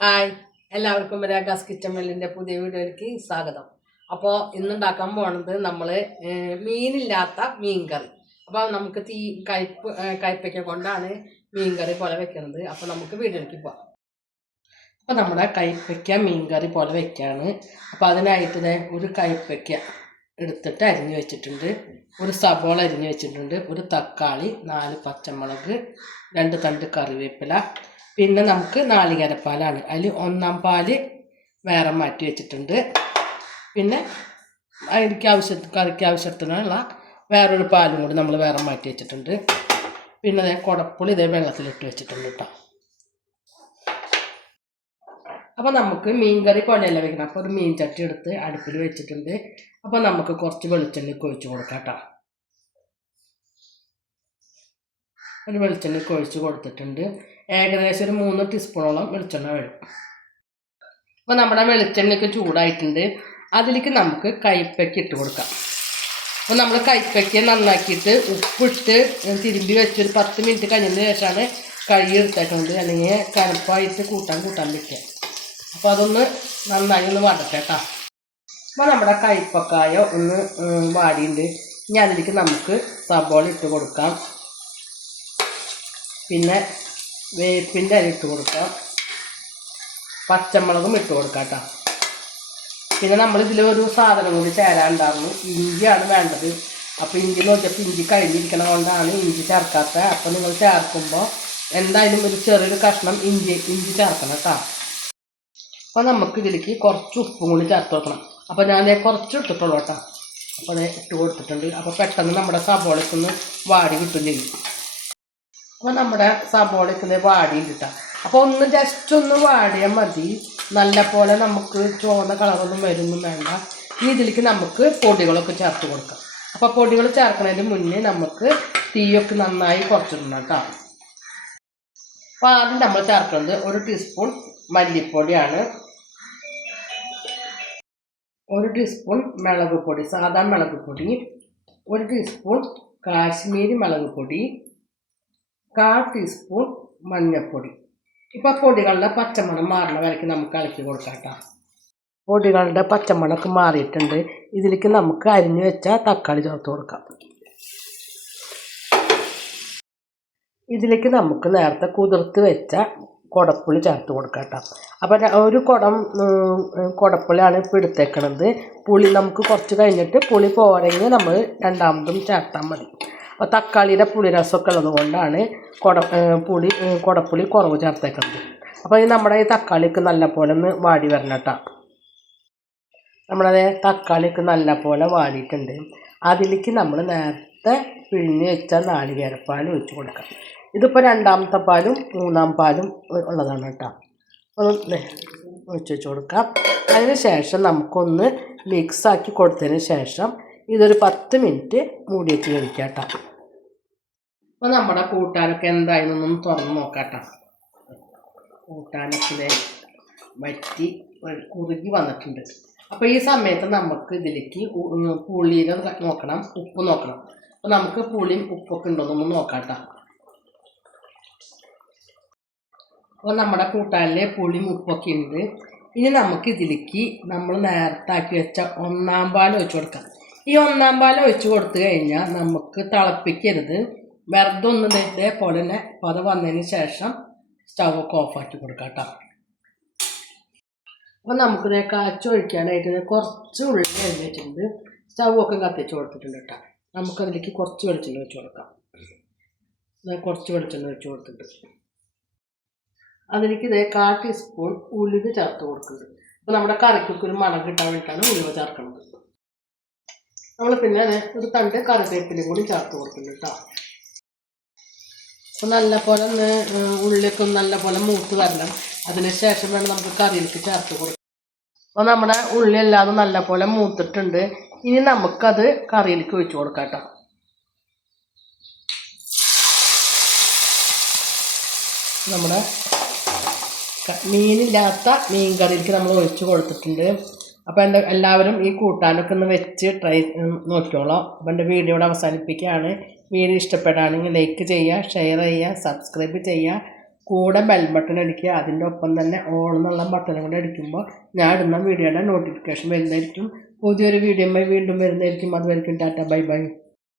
Hi. എല്ലാവർക്കും ragas kitchen വെല്ലിന്റെ പുതിയ വീഡിയോയിലേക്ക് സ്വാഗതം. അപ്പോൾ ഇന്നുണ്ടാക്കാൻ പോണത് നമ്മൾ മീനില്ലാത്ത മീൻകറി. അപ്പോൾ നമുക്ക് തീ കയ്പ്പ് ഏഹ് കയ്പ്പയ്ക്ക കൊണ്ടാണ് മീൻകറി പോലെ വെക്കുന്നത് അപ്പോൾ നമുക്ക് വീഡിയോയിലേക്ക് പോകാം അപ്പോൾ നമ്മുടെ കയ്പ്പയ്ക്ക മീൻകറി പോലെ വെക്കുകയാണ് അപ്പോൾ അതിനായിട്ട് ഒരു കയ്പ്പയ്ക്ക എടുത്തിട്ട് അരിഞ്ഞു വെച്ചിട്ടുണ്ട്. ഒരു സബോള അരിഞ്ഞു വെച്ചിട്ടുണ്ട്. ഒരു തക്കാളി നാല് പച്ചമുളക് രണ്ട് തണ്ട് കറിവേപ്പില പിന്നെ നമുക്ക് നാളികേരപ്പാലാണ്. അതിൽ ഒന്നാം പാൽ വേറെ മാറ്റി വെച്ചിട്ടുണ്ട്. പിന്നെ അതിലേക്ക് ആവശ്യ കറിക്ക് ആവശ്യത്തിനുള്ള വേറൊരു പാലും കൂടി നമ്മൾ വേറെ മാറ്റി വെച്ചിട്ടുണ്ട്. പിന്നെ അതേ കുടപ്പുളി ഇതേ വെള്ളത്തിലിട്ട് വെച്ചിട്ടുണ്ട് കേട്ടോ അപ്പോൾ നമുക്ക് മീൻ കറി വെക്കണം? അപ്പോൾ ഒരു മീൻ ചട്ടി എടുത്ത് അടുപ്പിൽ വെച്ചിട്ടുണ്ട്. അപ്പോൾ നമുക്ക് കുറച്ച് വെളിച്ചെണ്ണ ഒഴിച്ച് കൊടുക്കാം കേട്ടോ ഒരു വെളിച്ചെണ്ണ ഒഴിച്ച് കൊടുത്തിട്ടുണ്ട്. ഏകദേശം ഒരു മൂന്ന് ടീസ്പൂണോളം വെളിച്ചെണ്ണ വരും അപ്പോൾ നമ്മുടെ വെളിച്ചെണ്ണയൊക്കെ ചൂടായിട്ടുണ്ട്. അതിലേക്ക് നമുക്ക് കൈപ്പയ്ക്ക് ഇട്ട് കൊടുക്കാം. അപ്പോൾ നമ്മൾ കൈപ്പയ്ക്ക് നന്നാക്കിയിട്ട് ഉപ്പിട്ട് തിരുമ്പി വെച്ച് ഒരു പത്ത് മിനിറ്റ് കഴിഞ്ഞതിന് ശേഷമാണ് കഴുകി എടുത്തേക്കുന്നത്. അല്ലെങ്കിൽ കനപ്പായിട്ട് കൂട്ടാൻ കൂട്ടാൻ വെക്കുക അപ്പോൾ അതൊന്ന് നന്നായി ഒന്ന് വടട്ടെ അപ്പോൾ നമ്മുടെ കൈപ്പക്കായ ഒന്ന് വാടിയിട്ടുണ്ട്. ഇനി അതിലേക്ക് നമുക്ക് സബോള ഇട്ട് കൊടുക്കാം. പിന്നെ വേപ്പിന്റെ അരി ഇട്ട് കൊടുക്കാം. പച്ചമുളകും ഇട്ട് കൊടുക്കാം കേട്ടോ. പിന്നെ നമ്മൾ ഇതിൽ ഒരു സാധനം കൂടി ചേരാനുണ്ടായിരുന്നു ഇഞ്ചിയാണ് വേണ്ടത്. അപ്പോൾ ഇഞ്ചി നോക്കിയപ്പോൾ ഇഞ്ചി കഴിഞ്ഞിരിക്കണ കൊണ്ടാണ് ഇഞ്ചി ചേർക്കാത്തത്. അപ്പോൾ നിങ്ങൾ ചേർക്കുമ്പോൾ എന്തായാലും ഒരു ചെറിയൊരു കഷ്ണം ഇഞ്ചി ഇഞ്ചി ചേർക്കണം കേട്ടോ. അപ്പോൾ നമുക്ക് ഇതിലേക്ക് കുറച്ച് ഉപ്പും കൂടി ചേർത്ത് വെക്കണം. അപ്പോൾ ഞാൻ കുറച്ച് ഇട്ടിട്ടുള്ളൂ കേട്ടോ. അപ്പോൾ ഇട്ട് കൊടുത്തിട്ടുണ്ട്. അപ്പോൾ പെട്ടെന്ന് നമ്മുടെ സബോളയ്ക്കൊന്ന് വാടി കിട്ടും ചെയ്യും അപ്പോൾ നമ്മുടെ സബോളയ്ക്ക് വാടി കിട്ടാം അപ്പോൾ ഒന്ന് ജസ്റ്റ് ഒന്ന് വാടിയാൽ മതി. നല്ല പോലെ നമുക്ക് ചുവന്ന കളറൊന്നും വരുന്നും വേണ്ട. ഈ ഇതിലേക്ക് നമുക്ക് പൊടികളൊക്കെ ചേർത്ത് കൊടുക്കാം. അപ്പോൾ പൊടികൾ ചേർക്കുന്നതിന് മുന്നേ നമുക്ക് തീയൊക്കെ നന്നായി കുറച്ചിടണം കേട്ടോ. അപ്പോൾ ആദ്യം നമ്മൾ ചേർക്കുന്നത് ഒരു ടീസ്പൂൺ മല്ലിപ്പൊടിയാണ്. ഒരു ടീസ്പൂൺ മുളക് പൊടി സാധാ മുളക് പൊടി ഒരു ടീസ്പൂൺ കാശ്മീരി മുളക് പൊടി കാൽ ടീസ്പൂൺ മഞ്ഞൾപ്പൊടി ഇപ്പോൾ പൊടികളുടെ പച്ചമണം മാറുന്ന വരയ്ക്ക് നമുക്ക് ഇളക്കി കൊടുക്കാം കേട്ടോ പൊടികളുടെ പച്ചമണമൊക്കെ മാറിയിട്ടുണ്ട്. ഇതിലേക്ക് നമുക്ക് അരിഞ്ഞു വെച്ച തക്കാളി ചേർത്ത് കൊടുക്കാം. ഇതിലേക്ക് നമുക്ക് നേരത്തെ കുതിർത്ത് വെച്ച കുടപ്പുളി ചേർത്ത് കൊടുക്കാം കേട്ടോ അപ്പോൾ ഒരു കുടം കുടപ്പുളിയാണ് ഇപ്പോൾ എടുത്തേക്കണത്. പുളി നമുക്ക് കുറച്ച് കഴിഞ്ഞിട്ട് പുളി പോരെങ്കിൽ നമ്മൾ രണ്ടാമതും ചേർത്താൽ മതി. അപ്പോൾ തക്കാളിയുടെ പുളിരസമൊക്കെ ഉള്ളതുകൊണ്ടാണ് കൊട പുളി കുടപ്പുളി കുറവ് ചേർത്തേക്കുന്നത്. അപ്പോൾ ഈ നമ്മുടെ ഈ തക്കാളിക്ക് നല്ല പോലെ ഒന്ന് വാടി വരണം കേട്ടോ. നമ്മളത് തക്കാളിക്ക് നല്ല പോലെ വാടിയിട്ടുണ്ട്. അതിലേക്ക് നമ്മൾ നേരത്തെ പിഴിഞ്ഞ് വെച്ച നാളികേരപ്പാൽ ഒഴിച്ച് കൊടുക്കാം. ഇതിപ്പോൾ രണ്ടാമത്തെ പാലും മൂന്നാം പാലും ഉള്ളതാണ് കേട്ടോ. ഒന്ന് ഒഴിച്ച് വെച്ച് കൊടുക്കാം. അതിന് ശേഷം നമുക്കൊന്ന് മിക്സാക്കി കൊടുത്തതിന് ശേഷം ഇതൊരു പത്ത് മിനിറ്റ് മൂടിയിട്ട് കഴിക്കാം കേട്ടോ അപ്പോൾ നമ്മുടെ കൂട്ടാനൊക്കെ എന്തായാലും തുറന്ന് നോക്കാം കേട്ടോ കൂട്ടാനൊക്കെ വറ്റി കുറുകി വന്നിട്ടുണ്ട്. അപ്പോൾ ഈ സമയത്ത് നമുക്ക് ഇതിലേക്ക് പുളിയുടെ നോക്കണം ഉപ്പ് നോക്കണം. അപ്പോൾ നമുക്ക് പുളിയും ഉപ്പൊക്കെ ഉണ്ടോയെന്നൊന്ന് നോക്കാം കേട്ടോ അപ്പോൾ നമ്മുടെ കൂട്ടാനിലെ പുളിയും ഉപ്പൊക്കെ ഉണ്ട്. ഇനി നമുക്ക് ഇതിലേക്ക് നമ്മൾ നേരത്തെ ആക്കി വെച്ച ഒന്നാം പാൽ ഒഴിച്ച് കൊടുക്കാം. ഈ ഒന്നാം പാലം ഒഴിച്ച് കൊടുത്തു കഴിഞ്ഞാൽ നമുക്ക് തിളപ്പിക്കരുത്. വെറുതെ ഒന്ന് ഇതേപോലെ തന്നെ പത വന്നതിന് ശേഷം സ്റ്റവ് ഒക്കെ ഓഫാക്കി കൊടുക്കാം കേട്ടോ. അപ്പോൾ നമുക്കിത് കാച്ചൊഴിക്കാനായിട്ട് കുറച്ച് ഉള്ളി വെച്ചിട്ടുണ്ട് സ്റ്റവ് ഒക്കെ കത്തിച്ച് കൊടുത്തിട്ടുണ്ട് കേട്ടോ. നമുക്കതിലേക്ക് കുറച്ച് വെളിച്ചെണ്ണ വെച്ച് കൊടുക്കാം. കുറച്ച് വെളിച്ചെണ്ണ വെച്ച് കൊടുത്തിട്ടുണ്ട്. അതിലേക്ക് ഇതേ കാൽ ടീസ്പൂൺ ഉലുവ ചേർത്ത് കൊടുക്കുന്നുണ്ട്. അപ്പോൾ നമ്മുടെ കറിക്കൊക്കെ ഒരു മണം കിട്ടാൻ വേണ്ടിയിട്ടാണ് ഉലുവ ചേർക്കുന്നത്. നമ്മൾ പിന്നെ ഒരു തണ്ട് കറിവേപ്പിലയും കൂടി ചേർത്ത് കൊടുക്കുന്നു കേട്ടോ. അപ്പോൾ നല്ല പോലെ ഒന്ന് ഉള്ളിലേക്കും നല്ല പോലെ മൂത്ത് വരണം. അതിന് ശേഷം വേണം നമുക്ക് കറിയിലേക്ക് ചേർത്ത് കൊടുക്കാം അപ്പോൾ നമ്മുടെ ഉള്ളി എല്ലാതും നല്ല പോലെ മൂത്തിട്ടുണ്ട്. ഇനി നമുക്കത് കറിയിലേക്ക് ഒഴിച്ചു കൊടുക്കാം കേട്ടോ. നമ്മുടെ മീനില്ലാത്ത മീൻ കറിയിലേക്ക് നമ്മൾ ഒഴിച്ച് കൊടുത്തിട്ടുണ്ട്. അപ്പോൾ എന്റെ എല്ലാവരും ഈ കൂട്ടാനൊക്കെ ഒന്ന് വെച്ച് ട്രൈ നോക്കിക്കോളാം. അപ്പോൾ എന്റെ വീഡിയോ ഇവിടെ അവസാനിപ്പിക്കുകയാണ്. വീഡിയോ ഇഷ്ടപ്പെടുകയാണെങ്കിൽ ലൈക്ക് ചെയ്യുക ഷെയർ ചെയ്യുക സബ്സ്ക്രൈബ് ചെയ്യുക. കൂടെ ബെൽ ബട്ടൺ അടിക്കുക. അതിന്റെ ഒപ്പം തന്നെ ഓൾ എന്നുള്ള ബട്ടണും കൂടെ അടിക്കുമ്പോൾ ഞാൻ ഇടുന്ന വീഡിയോയുടെ നോട്ടിഫിക്കേഷൻ വരുന്നതായിരിക്കും. പുതിയൊരു വീഡിയോ വീണ്ടും വരുന്നതായിരിക്കും. അതുവരെയും ടാറ്റ. Bye bye.